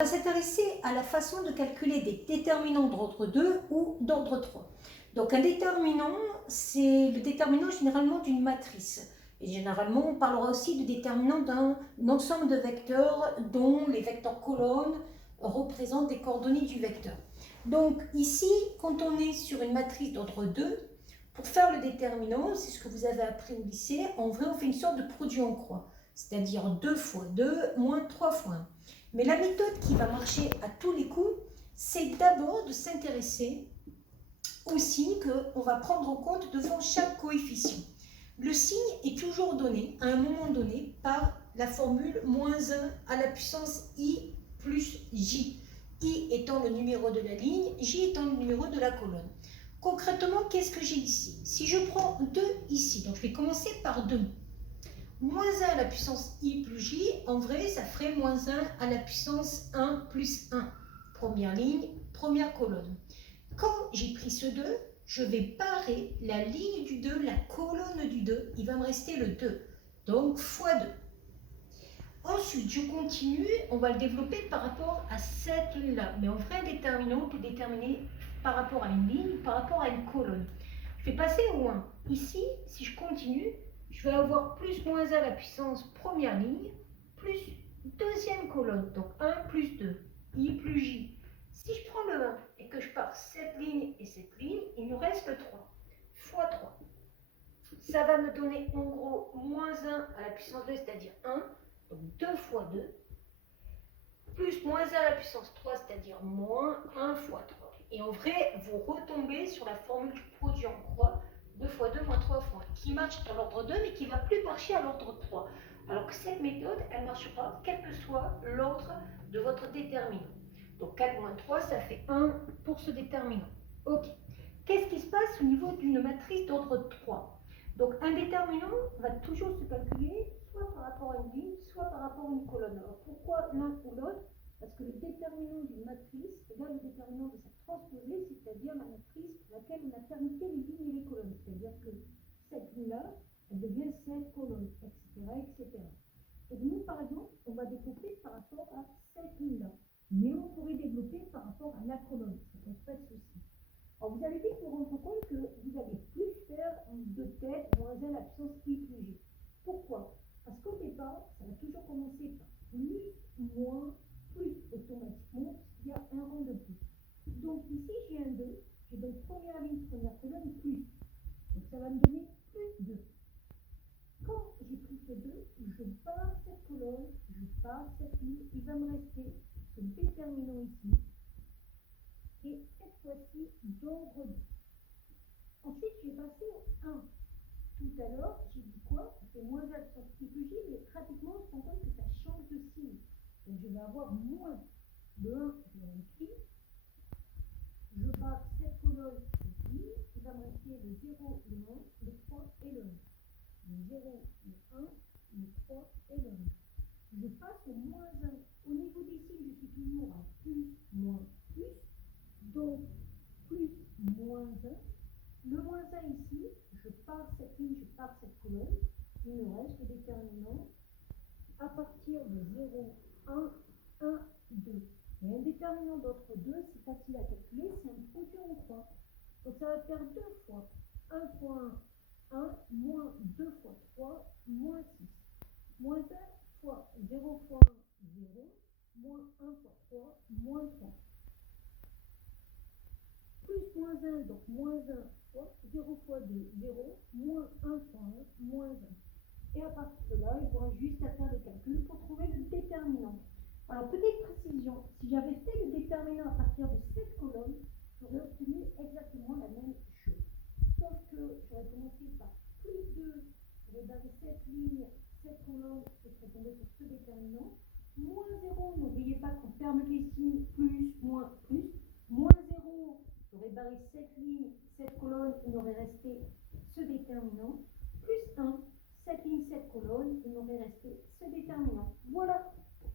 On va s'intéresser à la façon de calculer des déterminants d'ordre 2 ou d'ordre 3. Donc un déterminant, c'est le déterminant généralement d'une matrice. Et généralement, on parlera aussi de déterminant d'un ensemble de vecteurs dont les vecteurs colonnes représentent des coordonnées du vecteur. Donc ici, quand on est sur une matrice d'ordre 2, pour faire le déterminant, c'est ce que vous avez appris au lycée, en vrai on fait une sorte de produit en croix, c'est-à-dire 2 fois 2 moins 3 fois 1. Mais la méthode qui va marcher à tous les coups, c'est d'abord de s'intéresser aussi qu'on va prendre en compte devant chaque coefficient. Le signe est toujours donné, à un moment donné, par la formule moins 1 à la puissance i plus j. I étant le numéro de la ligne, j étant le numéro de la colonne. Concrètement, qu'est-ce que j'ai ici? Si je prends 2 ici, donc je vais commencer par 2. Moins 1 à la puissance i plus j, en vrai, ça ferait moins 1 à la puissance 1 plus 1. Première ligne, première colonne. Quand j'ai pris ce 2, je vais barrer la ligne du 2, la colonne du 2. Il va me rester le 2. Donc, fois 2. Ensuite, je continue. On va le développer par rapport à cette ligne-là. Mais en vrai, un déterminant, on peut déterminer par rapport à une ligne, par rapport à une colonne. Je vais passer au 1. Ici, si je continue, je vais avoir plus moins 1 à la puissance première ligne, plus deuxième colonne, donc 1 plus 2, i plus j. Si je prends le 1 et que je pars cette ligne et cette ligne, il nous reste le 3, fois 3. Ça va me donner en gros moins 1 à la puissance 2, c'est-à-dire 1, donc 2 fois 2, plus moins 1 à la puissance 3, c'est-à-dire moins 1 fois 3. Et en vrai, vous retombez sur la formule du produit en croix, 2 fois 2 moins 3 fois 1, qui marche dans l'ordre 2, mais qui ne va plus marcher à l'ordre 3. Alors que cette méthode, elle marchera quel que soit l'ordre de votre déterminant. Donc 4 moins 3, ça fait 1 pour ce déterminant. Ok. Qu'est-ce qui se passe au niveau d'une matrice d'ordre 3? Donc un déterminant va toujours se calculer soit par rapport à une ligne, soit par rapport à une colonne. Alors pourquoi l'un ou l'autre? Parce que le déterminant d'une matrice égale le déterminant de sa transposée, c'est-à-dire la matrice pour laquelle on a permuté les lignes et les colonnes. C'est-à-dire que cette ligne-là, elle devient cette colonne, etc., etc. Donc nous, par exemple, on va développer par rapport à cette ligne-là. Mais on pourrait développer par rapport à la colonne. Ça ne pose pas de souci. Alors vous allez vite vous rendre compte que vous allez plus faire de tête moins 1 à la puissance i plus j. Pourquoi? Parce qu'au départ, ça va toujours commencer par plus, moins, plus automatiquement, il y a un rang de plus. Donc ici, j'ai un 2, j'ai donc première ligne, première colonne, plus. Donc ça va me donner plus 2. Quand j'ai pris ce 2, je pars cette colonne, je pars cette ligne, il va me rester ce déterminant ici. Et cette fois-ci, d'ordre 2. Ensuite, je vais passer au 1. Tout à l'heure, j'ai dit quoi? C'est moins 1 sur i plus j, mais pratiquement, on se rend compte que ça change de signe. Donc, je vais avoir moins le 1, je vais l'écrire. Je pars cette colonne, cette ligne. Il va me rester le 0, le 1, le 3 et le 1. Le 0, le 1, le 3 et le 1. Je passe au moins 1. Au niveau des signes, je suis toujours à plus, moins, plus. Donc, plus, moins 1. Le moins 1 ici, je pars cette ligne, je pars cette colonne. Il me reste le déterminant à partir de 0, 1, 1, 2. Et un déterminant d'ordre 2, c'est facile à calculer, c'est un produit en croix. Donc ça va faire 2 fois 1 fois 1, 1, moins 2 fois 3, moins 6. Moins 1 fois 0 fois 1, 0, moins 1 fois 3, moins 3. Plus moins 1, donc moins 1 fois 0 fois 2, 0, moins 1 fois 1, moins 1. Et à partir de là, il faudra juste à faire le calcul pour trouver le déterminant. Alors, petite précision, si j'avais fait le déterminant à partir de cette colonne, j'aurais obtenu exactement la même chose. Sauf que j'aurais commencé par plus 2, j'aurais basé cette ligne, cette colonne, et je serais tombé sur ce déterminant. Moins 0, n'oubliez pas qu'on permet les signes plus, moins, plus. Moins 0, j'aurais barré cette ligne, cette colonne, il n'aurait resté